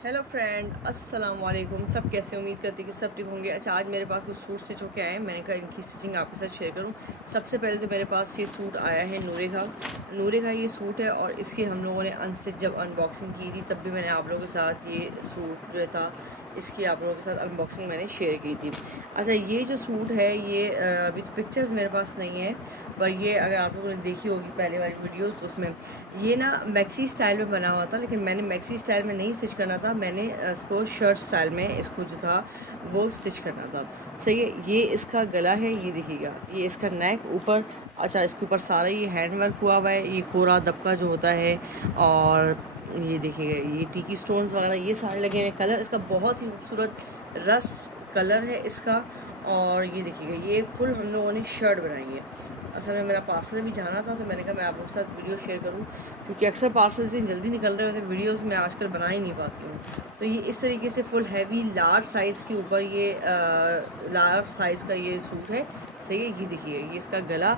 Hello friend, अस्सलाम वालेकुम। सब कैसे? उम्मीद करती कि सब ठीक होंगे। अच्छा, आज मेरे पास कुछ सूट स्टिच होके आए हैं। मैंने कहा इनकी स्टिचिंग आपके साथ शेयर करूं। सबसे पहले तो मेरे पास ये सूट आया है नूरे का ये सूट है, और इसकी हम लोगों ने अनस्टिच जब अनबॉक्सिंग की थी तब भी मैंने आप लोगों के साथ ये सूट जो था इसकी आप लोगों के साथ अनबॉक्सिंग मैंने शेयर की थी। अच्छा, ये जो सूट है ये अभी तो पिक्चर्स मेरे पास नहीं है, पर ये अगर आप लोगों ने देखी होगी पहले वाली वीडियोस तो उसमें ये ना मैक्सी स्टाइल में बना हुआ था, लेकिन मैंने मैक्सी स्टाइल में नहीं स्टिच करना था। मैंने इसको शर्ट स्टाइल में इसको जो था वो स्टिच करना था। सही है। ये इसका गला है, ये देखिएगा, ये इसका नेक ऊपर। अच्छा, इसके ऊपर सारा ये हैंड वर्क हुआ हुआ है, ये कोरा दबका जो होता है, और ये देखिएगा ये टीकी स्टोन्स वगैरह ये सारे लगे हुए। कलर इसका बहुत ही खूबसूरत रस कलर है इसका। और ये देखिएगा ये फुल हम लोगों ने शर्ट बनाई है। असल में मेरा पार्सल भी जाना था तो मैंने कहा मैं आप लोगों के साथ वीडियो शेयर करूं, क्योंकि अक्सर पार्सल इतनी जल्दी निकल रहे होते हैं, वीडियोस मैं आजकल बना ही नहीं पाती हूँ। तो ये इस तरीके से फुल हैवी लार्ज साइज़ के ऊपर ये लार्ज साइज़ का ये सूट है। सही है। ये देखिए ये इसका गला,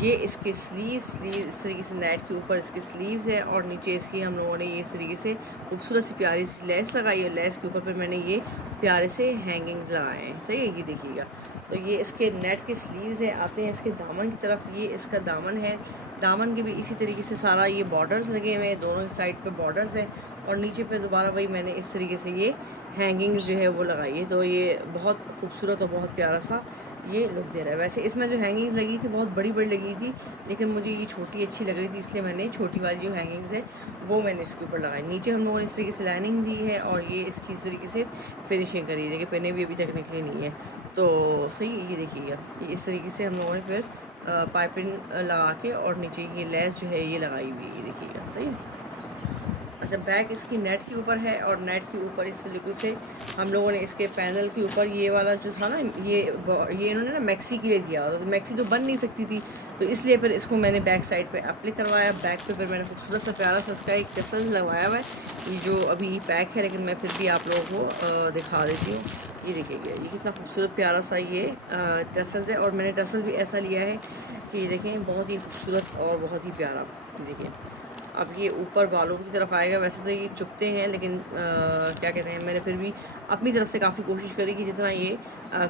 ये इसके स्लीव इस तरीके से नेट के ऊपर इसके स्लीव्स है, और नीचे इसकी हम लोगों ने ये इस तरीके से खूबसूरत सी प्यारी सी लेस लगाई है। लेस के ऊपर पर मैंने ये प्यारे से हैंगिंग्स लगाए हैं। सही है। ये देखिएगा, तो ये इसके नेट के स्लीव्स है। आते हैं इसके दामन की तरफ, ये इसका दामन है। दामन के भी इसी तरीके से सारा ये बॉर्डर्स लगे हुए हैं, दोनों साइड पे बॉर्डर्स हैं, और नीचे पे दोबारा वही मैंने इस तरीके से ये हैंगिंग्स जो है वो लगाई है। तो ये बहुत खूबसूरत और बहुत प्यारा सा ये लुक दे रहा है। वैसे इसमें जो हैंगिंग्स लगी थी बहुत बड़ी बड़ी लगी थी, लेकिन मुझे ये छोटी अच्छी लग रही थी, इसलिए मैंने छोटी वाली जो हैंगिंग्स है वो मैंने इसके ऊपर लगाई। नीचे हम लोगों ने इस तरीके से लाइनिंग दी है, और ये इसकी इस तरीके से फिनिशिंग करी है, देखिए पेने भी अभी तक निकली नहीं है। तो सही है। ये देखिएगा ये इस तरीके से हम लोगों ने फिर पाइपिंग लगा के और नीचे ये लेस जो है ये लगाई हुई है। ये देखिएगा। सही है। अच्छा, बैक इसकी नेट के ऊपर है, और नेट के ऊपर इस तरीके से हम लोगों ने इसके पैनल के ऊपर ये वाला जो था ना, ये इन्होंने ना मैक्सी के लिए दिया हुआ था, तो मैक्सी तो बन नहीं सकती थी, तो इसलिए फिर इसको मैंने बैक साइड पे अप्लाई करवाया। बैक पे फिर मैंने खूबसूरत सा प्यारा सा इसका एक टसल लगवाया हुआ है। ये जो अभी पैक है, लेकिन मैं फिर भी आप लोगों को दिखा देती हूँ। ये देखिएगा ये कितना खूबसूरत प्यारा सा ये टसल्स है, और मैंने टसल भी ऐसा लिया है कि ये देखें बहुत ही खूबसूरत और बहुत ही प्यारा। ये देखिए, अब ये ऊपर बालों की तरफ आएगा। वैसे तो ये चुभते हैं, लेकिन क्या कहते हैं, मैंने फिर भी अपनी तरफ से काफ़ी कोशिश करी कि जितना ये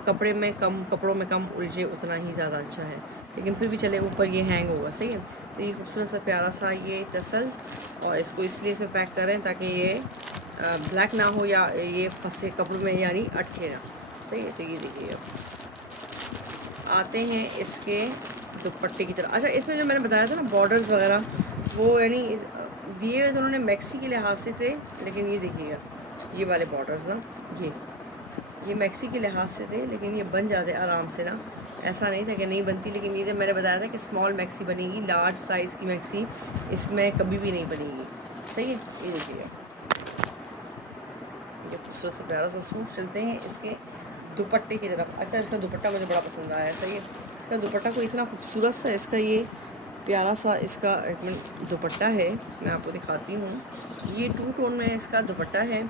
कपड़ों में कम उलझे उतना ही ज़्यादा अच्छा है, लेकिन फिर भी चले ऊपर ये हैंग होगा। सही है। तो ये खूबसूरत सा प्यारा सा ये टसल्स, और इसको इसलिए से पैक करें ताकि ये ब्लैक ना हो या ये फंसे कपड़ों में, यानी अटके ना। सही है। तो ये देखिए आते हैं इसके दुपट्टे की तरफ। अच्छा, इसमें जो मैंने बताया था ना बॉर्डर्स वगैरह, वो यानी दिए हुए तो उन्होंने मैक्सी के लिहाज से थे, लेकिन ये देखिएगा ये वाले बॉर्डर्स ना, ये मैक्सी के लिहाज से थे, लेकिन ये बन जाते आराम से ना। ऐसा नहीं था कि नहीं बनती, लेकिन ये मैंने बताया था कि स्मॉल मैक्सी बनेगी, लार्ज साइज़ की मैक्सी इसमें कभी भी नहीं बनेगी। सही है। ये देखिएगा ये खूबसूरत से प्यारा सा सूट। चलते हैं इसके दुपट्टे की तरफ। अच्छा, इसका दुपट्टा मुझे बड़ा पसंद आया है। सही है। इसका दुपट्टा को इतना खूबसूरत सा इसका ये प्यारा सा इसका एक मिनट दुपट्टा है, मैं आपको दिखाती हूँ। ये 2 टोन में इसका दुपट्टा है,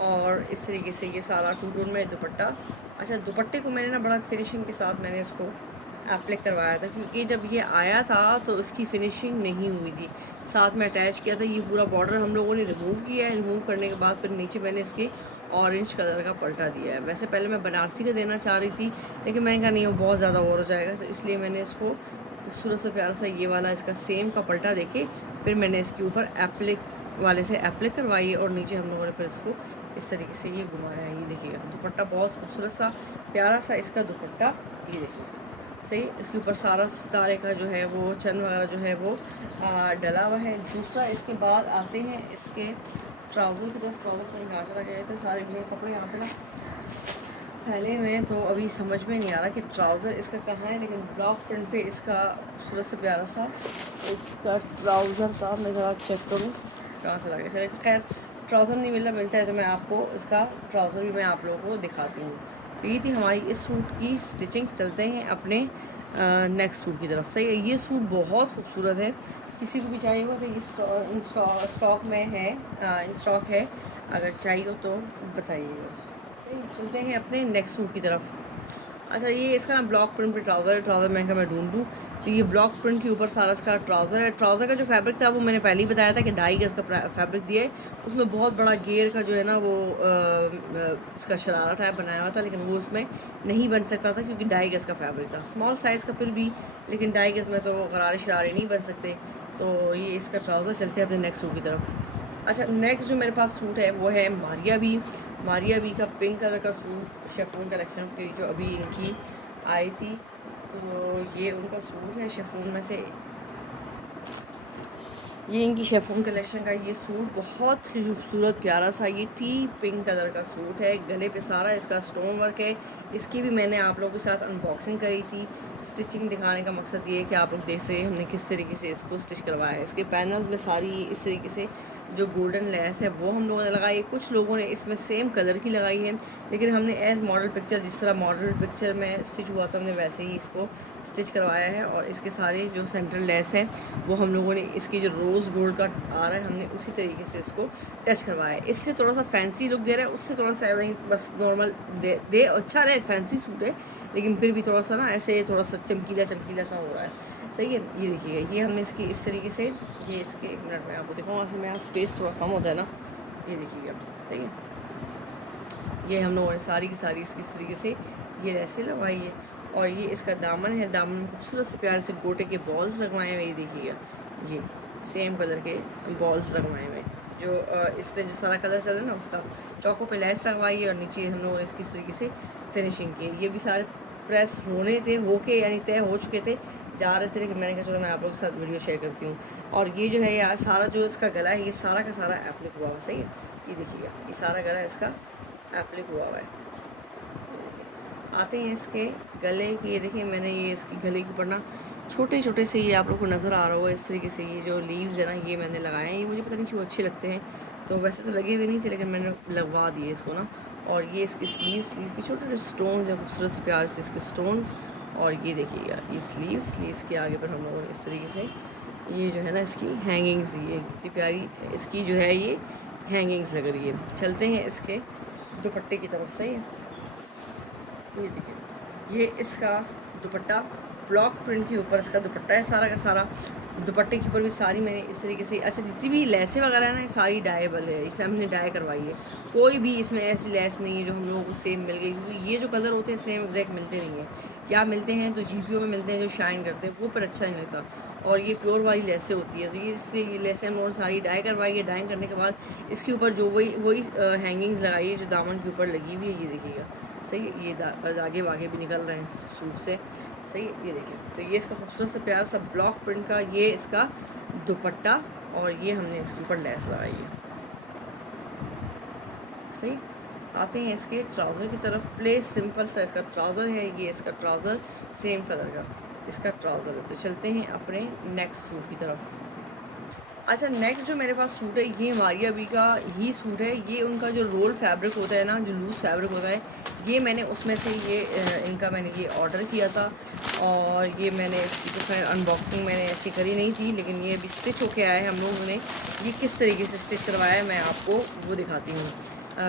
और इस तरीके से ये सारा 2 टोन में दुपट्टा। अच्छा, दुपट्टे को मैंने ना बड़ा फिनिशिंग के साथ मैंने इसको एप्लिक करवाया था, क्योंकि जब ये आया था तो इसकी फिनिशिंग नहीं हुई थी। साथ में अटैच किया था, ये पूरा बॉर्डर हम लोगों ने रिमूव किया है। रिमूव करने के बाद फिर नीचे मैंने इसके ऑरेंज कलर का पलटा दिया है। वैसे पहले मैं बनारसी का देना चाह रही थी, लेकिन मैंने कहा नहीं वो बहुत ज़्यादा और हो जाएगा, तो इसलिए मैंने इसको खूबसूरत सा प्यारा सा ये वाला इसका सेम का पलटा देके फिर मैंने इसके ऊपर एप्लिक वाले से एप्लिक करवाई है, और नीचे हम लोगों ने फिर इसको इस तरीके से ये घुमाया है। ये देखिएगा दुपट्टा बहुत खूबसूरत सा प्यारा सा इसका दुपट्टा। ये देखिए सही। इसके ऊपर सारा सितारे का जो है वो चंद वगैरह जो है वो डला हुआ है। दूसरा इसके बाद आते हैं इसके ट्राउज़र की तरफ। ट्राउज़र कहीं कहाँ चला गए थे, सारे मेरे कपड़े यहाँ पे ना फैले हुए हैं, तो अभी समझ में नहीं आ रहा कि ट्राउज़र इसका कहाँ है, लेकिन ब्लॉक प्रिंट पे इसका खूबसूरत से प्यारा सा इसका ट्राउज़र था। मैं ज़रा चेक करूँ कहाँ चला गया। चलिए खैर, ट्राउज़र नहीं मिलता है तो मैं आपको इसका ट्राउज़र भी मैं आप लोगों को दिखाती हूँ। तो ये थी हमारी इस सूट की स्टिचिंग। चलते हैं अपने नेक्स्ट सूट की तरफ। सही है। ये सूट बहुत खूबसूरत है, किसी को भी चाहिए हो तो ये स्टॉक में है, इन स्टॉक है, अगर चाहिए हो तो बताइएगा। सही। चलते हैं अपने नेक्स्ट सूट की तरफ। अच्छा, ये इसका ना ब्लॉक प्रिंट पे ट्राउज़र है। ट्राउज़र मैं कहा मैं ढूँढूँ, तो ये ब्लॉक प्रिंट के ऊपर सारा इसका ट्राउज़र है। ट्राउज़र का जो फैब्रिक था वो मैंने पहले ही बताया था कि 2.5 गज़ का फैब्रिक दिया है। उसमें बहुत बड़ा घेर का जो है ना वो इसका शरारा टाइप बनाया हुआ था, लेकिन वो उसमें नहीं बन सकता था क्योंकि 2.5 गज़ का फैब्रिक था। स्मॉल साइज़ का फिर भी, लेकिन 2.5 गज़ में तो गरारे शरारे नहीं बन सकते। तो ये इसका ट्राउज़र। चलते हैं अपने नेक्स्ट सूट की तरफ। अच्छा, नेक्स्ट जो मेरे पास सूट है वो है मारिया बी का पिंक कलर का सूट, शेफून कलेक्शन की जो अभी इनकी आई थी। तो ये उनका सूट है शेफून में से, ये इनकी शेफून कलेक्शन का ये सूट बहुत ही खूबसूरत प्यारा सा ये टी पिंक कलर का सूट है। गले पे सारा इसका स्टोन वर्क है। इसकी भी मैंने आप लोगों के साथ अनबॉक्सिंग करी थी। स्टिचिंग दिखाने का मकसद ये है कि आप लोग देख सकें हमने किस तरीके से इसको स्टिच करवाया है। इसके पैनल में सारी इस तरीके से जो गोल्डन लेस है वो हम लोगों ने लगाई है। कुछ लोगों ने इसमें सेम कलर की लगाई है, लेकिन हमने एज़ मॉडल पिक्चर, जिस तरह मॉडल पिक्चर में स्टिच हुआ था हमने वैसे ही इसको स्टिच करवाया है। और इसके सारे जो सेंट्रल लेस है वो हम लोगों ने इसकी जो रोज़ गोल्ड का आ रहा है हमने उसी तरीके से इसको टच करवाया है। इससे थोड़ा सा फैंसी लुक दे रहा है, उससे थोड़ा सा बस नॉर्मल दे अच्छा रहे। फैंसी सूट है लेकिन फिर भी थोड़ा सा ना ऐसे थोड़ा सा चमकीला चमकीला सा हो रहा है। सही है। ये देखिएगा, ये हमने इसकी इस तरीके से, ये इसके 1 मिनट में आपको दिखाऊंगा, असल में यहाँ स्पेस थोड़ा कम होता है ना। ये देखिएगा, सही है। ये हम लोगों ने सारी की सारी इसकी इस तरीके से ये ऐसे लगवाई है। और ये इसका दामन है, दामन में खूबसूरत से प्यारे से गोटे के बॉल्स लगवाए हुए। ये देखिएगा, ये सेम कलर के बॉल्स लगवाए हुए। जो इस पर जो सारा कलर चल रहा है ना उसका चौकों पे लेस लगवाई है और नीचे हम लोगों ने इसकी इस तरीके से फिनिशिंग की है। ये भी सारे प्रेस होने थे, होके यानी तय हो चुके थे, जा रहे थे, लेकिन मैंने कहा चलो मैं आप लोगों के साथ वीडियो शेयर करती हूँ। और ये जो है यार सारा जो इसका गला है ये सारा का सारा एप्लिक हुआ हुआ है। सही है। ये देखिएगा, ये सारा गला इसका एप्लिक हुआ हुआ है। आते हैं इसके गले की। ये देखिए, मैंने ये इसकी गले के ऊपर ना छोटे छोटे से, ये आप लोग को नज़र आ रहा होगा इस तरीके से, ये जो लीव्स है ना ये मैंने लगाए हैं। ये मुझे पता नहीं क्यों अच्छे लगते हैं, तो वैसे तो लगे हुए नहीं थे लेकिन मैंने लगवा दिए इसको ना। और ये इसकी स्लीव्स भी छोटे छोटे स्टोन्स हैं, खूबसूरत से प्यार से इसके स्टोन्स। और ये देखिएगा, ये स्लीव्स के आगे पर हम लोगों ने इस तरीके से ये जो है ना इसकी हैंगिंग्स, ये कितनी प्यारी इसकी जो है ये हैंगिंग्स लग रही है। चलते हैं इसके दुपट्टे की तरफ। सही है। ये देखिए, ये इसका दुपट्टा ब्लॉक प्रिंट के ऊपर इसका दुपट्टा है सारा का सारा। दुपट्टे के ऊपर भी सारी मैंने इस तरीके से, अच्छा जितनी भी लेसें वगैरह है ना ये सारी डाइबल है, इसे हमने डाई करवाई है। कोई भी इसमें ऐसी लेस नहीं है जो हम लोगों को सेम मिल गई, क्योंकि ये जो कलर होते हैं सेम एग्जैक्ट मिलते नहीं हैं। क्या मिलते हैं तो जीपीओ में मिलते हैं जो शाइन करते हैं, वो पर अच्छा नहीं लगता। और ये प्योर वाली लेसें होती है, तो ये इसलिए ये लेसें हम लोगों सारी डाई करवाई है। डाई करने के बाद इसके ऊपर जो वही हैंगिंग्स लगाई है जो दामन के ऊपर लगी हुई है। ये देखिएगा, सही है। ये आगे वागे भी निकल रहे हैं सूट से। सही है। ये देखिए, तो ये इसका खूबसूरत सा प्यारा सा ब्लॉक प्रिंट का ये इसका दुपट्टा, और ये हमने इसके ऊपर लेस लगाई है। सही। आते हैं इसके ट्राउज़र की तरफ। प्लेस सिंपल सा इसका ट्राउज़र है। ये इसका ट्राउज़र सेम कलर का इसका ट्राउज़र है। तो चलते हैं अपने नेक्स्ट सूट की तरफ। अच्छा, नेक्स्ट जो मेरे पास सूट है ये मारिया बी का ही सूट है। ये उनका जो रोल फैब्रिक होता है ना, जो लूज़ फैब्रिक होता है, ये मैंने उसमें से ये इनका मैंने ये ऑर्डर किया था। और ये मैंने इसकी तो खैर अनबॉक्सिंग मैंने ऐसी करी नहीं थी, लेकिन ये अभी स्टिच होके आया है। हम लोगों ने ये किस तरीके से स्टिच करवाया है मैं आपको वो दिखाती हूँ।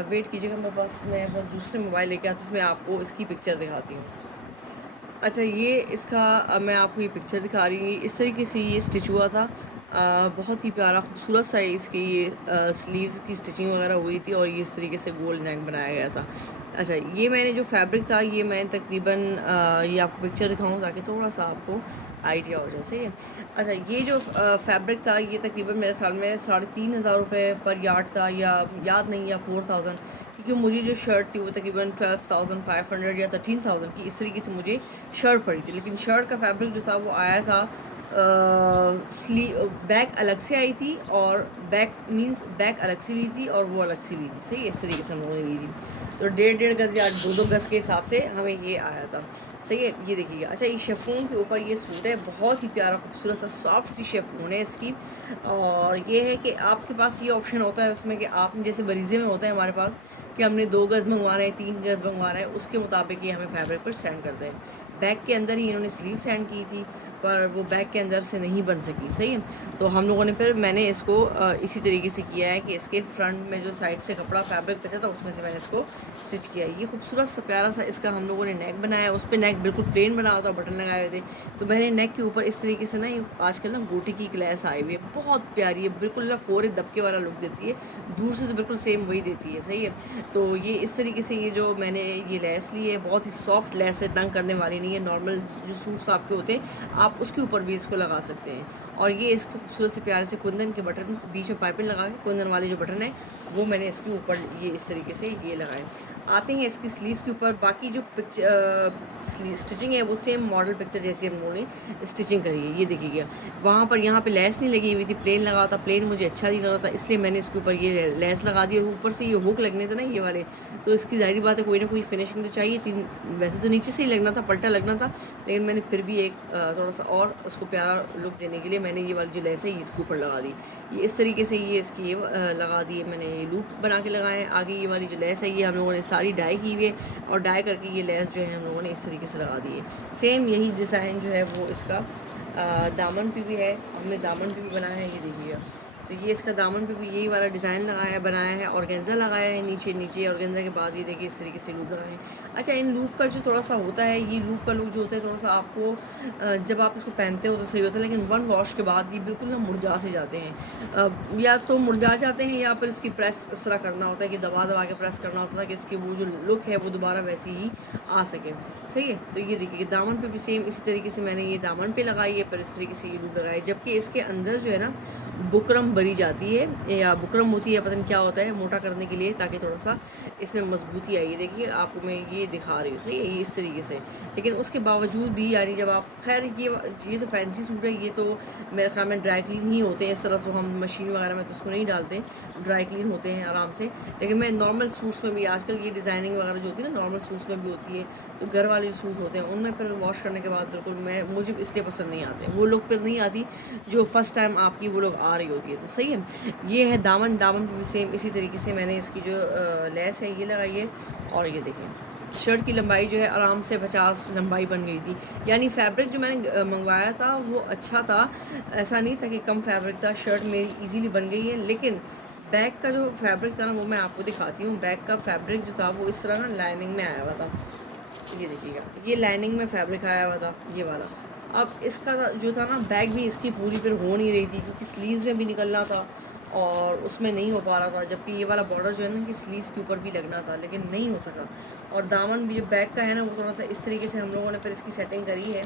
वेट कीजिएगा, मेरे पास मैं अपना दूसरे मोबाइल लेके आती हूँ, उसमें आपको इसकी पिक्चर दिखाती हूँ। अच्छा, ये इसका मैं आपको ये पिक्चर दिखा रही हूँ। इस तरीके से ये स्टिच हुआ था। बहुत ही प्यारा खूबसूरत सा इसकी ये स्लीव्स की स्टिचिंग वगैरह हुई थी, और ये इस तरीके से गोल नेक बनाया गया था। अच्छा, ये मैंने जो फैब्रिक था ये मैं तकरीबन ये आपको पिक्चर दिखाऊँ ताकि थोड़ा सा आपको आइडिया हो जाए। सही है। अच्छा, ये जो फैब्रिक था ये तकरीबन मेरे ख्याल में 3,500 रुपये पर यार्ड था, या याद नहीं, या 4,000, क्योंकि मुझे जो शर्ट थी वो तकरीबन 12,500 या 13,000 की इस तरीके से मुझे शर्ट पड़ी थी। लेकिन शर्ट का फैब्रिक जो था वो आया था बैक अलग से आई थी, और बैक अलग से ली थी और वो अलग से ली थी। सही, इस तरीके से हम लोगों ने ली थी। तो 1.5 गज़ या 2 गज़ के हिसाब से हमें ये आया था। सही है। ये देखिएगा। अच्छा, ये शेफून के ऊपर ये सूट है, बहुत ही प्यारा खूबसूरत सा सॉफ्ट सी शेफून है इसकी। और ये है कि आपके पास ये ऑप्शन होता है उसमें कि आप जैसे बरीज़े में होता है हमारे पास कि हमने 2 गज़ मंगवाना है, 3 गज़ मंगवाना है, उसके मुताबिक ये हमें फैब्रिक पर सेंड करते हैं। बैक के अंदर ही इन्होंने स्लीव सेंड की थी, पर वो बैक के अंदर से नहीं बन सकी। सही है, तो हम लोगों ने फिर मैंने इसको इसी तरीके से किया है कि इसके फ्रंट में जो साइड से कपड़ा फैब्रिक बचा था उसमें से मैंने इसको स्टिच किया है। ये खूबसूरत सा प्यारा सा इसका हम लोगों ने नेक बनाया, उस पर नेक बिल्कुल प्लेन बना होता, बटन लगाए हुए थे। तो मैंने नेक के ऊपर इस तरीके से ना, ये आजकल ना गोटी की ग्लैस आई हुई है, बहुत प्यारी है, बिल्कुल ना कोरे दबके वाला लुक देती है, दूर से तो बिल्कुल सेम वही देती है। सही है, तो ये इस तरीके से ये जो मैंने ये लेस ली है, बहुत ही सॉफ्ट लेस है, तंग करने वाली नहीं है। नॉर्मल जो सूट्स आपके होते हैं आप उसके ऊपर भी इसको लगा सकते हैं। और ये इसके खूबसूरत से प्यारे से कुंदन के बटन बीच में पाइपिंग लगा के, कुंदन वाले जो बटन है वो मैंने इसके ऊपर ये इस तरीके से ये लगाए। आते हैं इसकी स्लीव्स के ऊपर। बाकी जो स्टिचिंग है वो सेम मॉडल पिक्चर जैसे हम लोगों ने स्टिचिंग करी है। ये देखिएगा, वहाँ पर यहाँ पे लेस नहीं लगी हुई थी, प्लेन लगा था। प्लेन मुझे अच्छा नहीं लगा था, इसलिए मैंने इसके ऊपर ये लेस लगा दी। और ऊपर से ये हुक लगने थे ना ये वाले, तो इसकी ज़ाहिर बात है कोई ना कोई फिनिशिंग तो चाहिए थी। वैसे तो नीचे से ही लगना था, पल्टा लगना था, लेकिन मैंने फिर भी एक थोड़ा सा और उसको प्यारा लुक देने के लिए मैंने ये वाली जो लेस है ये इसके ऊपर लगा दी। ये इस तरीके से ये इसकी ये लगा दी है मैंने, ये लूप बना के लगाए। आगे ये वाली जो लेस है ये हम लोगों ने सारी डाई की हुई है, और डाई करके ये लेस जो है हम लोगों ने इस तरीके से लगा दी है। सेम यही डिज़ाइन जो है वो इसका दामन पे भी है, हमने दामन पे भी बनाया है। ये देखिएगा, तो ये इसका दामन पे भी यही वाला डिज़ाइन लगाया बनाया है, ऑर्गेन्जा लगाया है नीचे ऑर्गेन्जा के बाद ये देखिए इस तरीके से लूप लगाए हैं। अच्छा, इन लूप का जो थोड़ा सा होता है, ये लूप का लुक जो होता है थोड़ा सा आपको जब आप इसको पहनते हो तो सही होता है, लेकिन वन वॉश के बाद ये बिल्कुल ना मुरझा से जाते हैं। या तो मुरझा जाते हैं या फिर इसकी प्रेस इस तरह करना होता है कि दबा दबा के प्रेस करना होता है कि इसकी वो जो लुक है वो दोबारा वैसी ही आ सके। सही है, तो ये देखिए दामन पे भी सेम इसी तरीके से मैंने ये दामन पे लगाई है, पर इस तरीके से ये लूप लगाई। जबकि इसके अंदर जो है ना बुकरम भरी जाती है, या बुकरम होती है, पता नहीं क्या होता है, मोटा करने के लिए, ताकि थोड़ा सा इसमें मजबूती आई। देखिए आपको मैं ये दिखा रही हूँ, सही है, ये इस तरीके से। लेकिन उसके बावजूद भी यानी जब आप, खैर ये तो फैंसी सूट है, ये तो मेरे ख्याल में ड्राई क्लीन ही होते हैं इस तरह, तो हम मशीन वगैरह में तो उसको नहीं डालते, ड्राई क्लीन होते हैं आराम से। लेकिन मैं नॉर्मल सूट्स में भी आजकल ये डिज़ाइनिंग वगैरह जो होती है ना नॉर्मल सूट्स में भी होती है, तो घर वाले जो सूट होते हैं उनमें फिर वॉश करने के बाद बिल्कुल मुझे इसलिए पसंद नहीं आते, वो लोग फिर नहीं आती जो फर्स्ट टाइम आपकी वो लोग आ रही होती है। तो सही है, ये है दामन पे भी सेम इसी तरीके से मैंने इसकी जो लेस है ये लगाई है। और ये देखिए शर्ट की लंबाई जो है आराम से 50 लंबाई बन गई थी, यानी फैब्रिक जो मैंने मंगवाया था वो अच्छा था, ऐसा नहीं था कि कम फैब्रिक था। शर्ट मेरी इजीली बन गई है, लेकिन बैक का जो फैब्रिक था ना वो मैं आपको दिखाती हूँ। बैक का फैब्रिक जो था वो इस तरह ना लाइनिंग में आया हुआ था, ये देखिएगा, ये लाइनिंग में फैब्रिक आया हुआ था ये वाला। अब इसका जो था ना बैक भी इसकी पूरी फिर हो नहीं रही थी, क्योंकि स्लीव्स में भी निकलना था और उसमें नहीं हो पा रहा था। जबकि ये वाला बॉर्डर जो है ना कि स्लीव्स के ऊपर भी लगना था, लेकिन नहीं हो सका। और दामन भी जो बैक का है ना वो थोड़ा सा इस तरीके से हम लोगों ने फिर इसकी सेटिंग करी है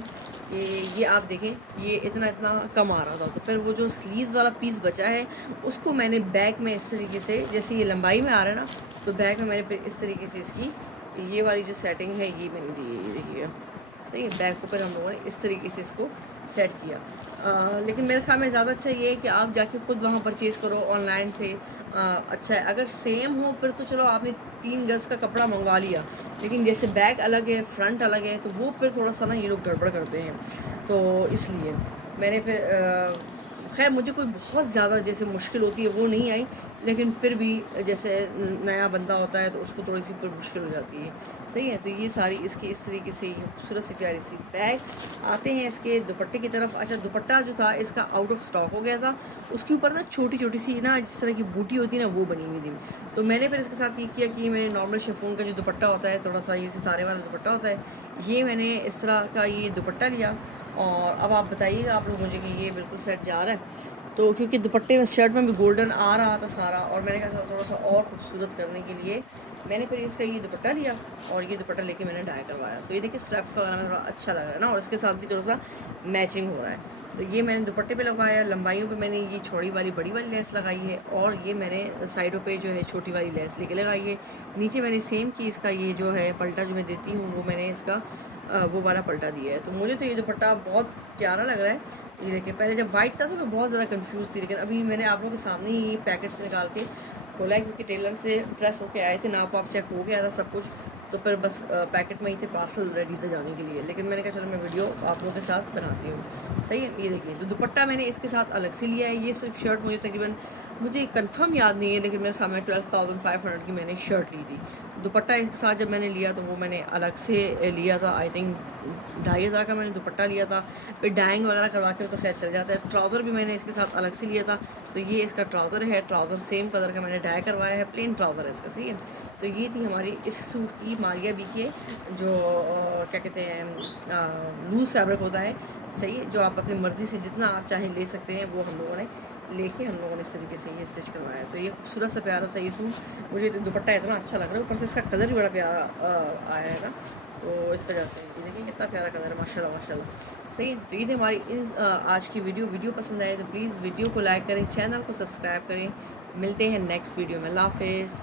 कि ये आप देखें ये इतना कम आ रहा था, तो फिर वो जो स्लीव वाला पीस बचा है उसको मैंने बैक में इस तरीके से, जैसे ये लंबाई में आ रहा है ना, तो बैक में मैंने फिर इस तरीके से इसकी ये वाली जो सेटिंग है ये मैंने दी है, ये देखिए। सही है, बैक को फिर हम लोगों ने इस तरीके से इसको सेट किया। लेकिन मेरे ख्याल में ज़्यादा अच्छा ये है कि आप जाके ख़ुद वहाँ परचेज़ करो ऑनलाइन से, अच्छा है। अगर सेम हो फिर तो चलो आपने 3 गज़ का कपड़ा मंगवा लिया, लेकिन जैसे बैक अलग है फ्रंट अलग है तो वो फिर थोड़ा सा ना ये लोग गड़बड़ करते हैं, तो इसलिए मैंने फिर खैर मुझे कोई बहुत ज़्यादा जैसे मुश्किल होती है वो नहीं आई, लेकिन फिर भी जैसे नया बंदा होता है तो उसको थोड़ी सी फिर मुश्किल हो जाती है। सही है, तो ये सारी इसकी इस तरीके से खूबसूरत सी प्यारी सी बैग। आते हैं इसके दुपट्टे की तरफ। अच्छा, दुपट्टा जो था इसका आउट ऑफ स्टॉक हो गया था, उसके ऊपर ना छोटी छोटी सी ना जिस तरह की बूटी होती है ना वो बनी हुई थी। तो मैंने फिर इसके साथ ये किया कि मैंने नॉर्मल शिफॉन का जो दुपट्टा होता है, थोड़ा सा ये सितारे वाला दुपट्टा होता है, ये मैंने इस तरह का ये दुपट्टा लिया। और अब आप बताइएगा आप लोग मुझे कि ये बिल्कुल सेट जा रहा है। तो क्योंकि दुपट्टे में शर्ट में भी गोल्डन आ रहा था सारा, और मैंने कहा थोड़ा सा और खूबसूरत करने के लिए मैंने फिर इसका ये दुपट्टा लिया और ये दुपट्टा लेके मैंने डाई करवाया। तो ये देखिए स्ट्रैप्स वगैरह में थोड़ा अच्छा लग रहा है ना, और इसके साथ भी थोड़ा सा मैचिंग हो रहा है। तो ये मैंने दुपट्टे पे लगवाया, लंबाइयों पे मैंने ये छोटी वाली बड़ी वाली लेस लगाई है, और ये मैंने साइडों पे जो है छोटी वाली लेस लेके लगाई है। नीचे मैंने सेम की इसका ये जो है पल्टा जो मैं देती हूँ वो मैंने इसका वो वाला पल्टा दिया है। तो मुझे तो ये दुपट्टा बहुत प्यारा लग रहा है। ये देखिए, पहले जब वाइट था तो मैं बहुत ज़्यादा कंफ्यूज थी, लेकिन अभी मैंने आप लोगों के सामने ही पैकेट से निकाल के खोला है, क्योंकि टेलर से प्रेस होके आए थे, नाप वाप चेक हो गया था सब कुछ, तो फिर बस पैकेट में ही थे, पार्सल रेडी थे जाने के लिए। लेकिन मैंने कहा चलो मैं वीडियो आप लोगों के साथ बनाती हूँ। सही है, ये देखिए, तो दुपट्टा मैंने इसके साथ अलग से लिया है। ये सिर्फ शर्ट मुझे तकरीबन मुझे कंफर्म याद नहीं है, लेकिन मेरे ख्याल में 12,500 की मैंने शर्ट ली थी। दुपट्टा एक साथ जब मैंने लिया तो वो मैंने अलग से लिया था, आई थिंक 2,500 का मैंने दुपट्टा लिया था। फिर डाइंग वगैरह करवा के तो खैर चल जाता है। ट्राउज़र भी मैंने इसके साथ अलग से लिया था। तो ये इसका ट्राउज़र है, ट्राउज़र सेम कलर का मैंने डाई करवाया है, प्लेन ट्राउज़र है इसका, सही है। तो ये थी हमारी इस सूट की मारिया बी के जो क्या कहते हैं लूज़ फैब्रिक होता है, सही है, जो आप अपनी मर्ज़ी से जितना आप चाहें ले सकते हैं, वो हम लोगों ने लेके हम लोगों ने इस तरीके से ये स्टिच करवाया है। तो ये खूबसूरत सा प्यारा सा ये सूट, मुझे तो दुपट्टा इतना अच्छा लग रहा है, ऊपर से इसका कलर भी बड़ा प्यारा आया है ना, तो इस वजह से ये देखिए कितना प्यारा कलर है, माशाल्लाह माशाल्लाह, सही है। तो ये थी हमारी आज की वीडियो पसंद आए तो प्लीज़ वीडियो को लाइक करें, चैनल को सब्सक्राइब करें। मिलते हैं नेक्स्ट वीडियो में। अल्लाह हाफ़िज़।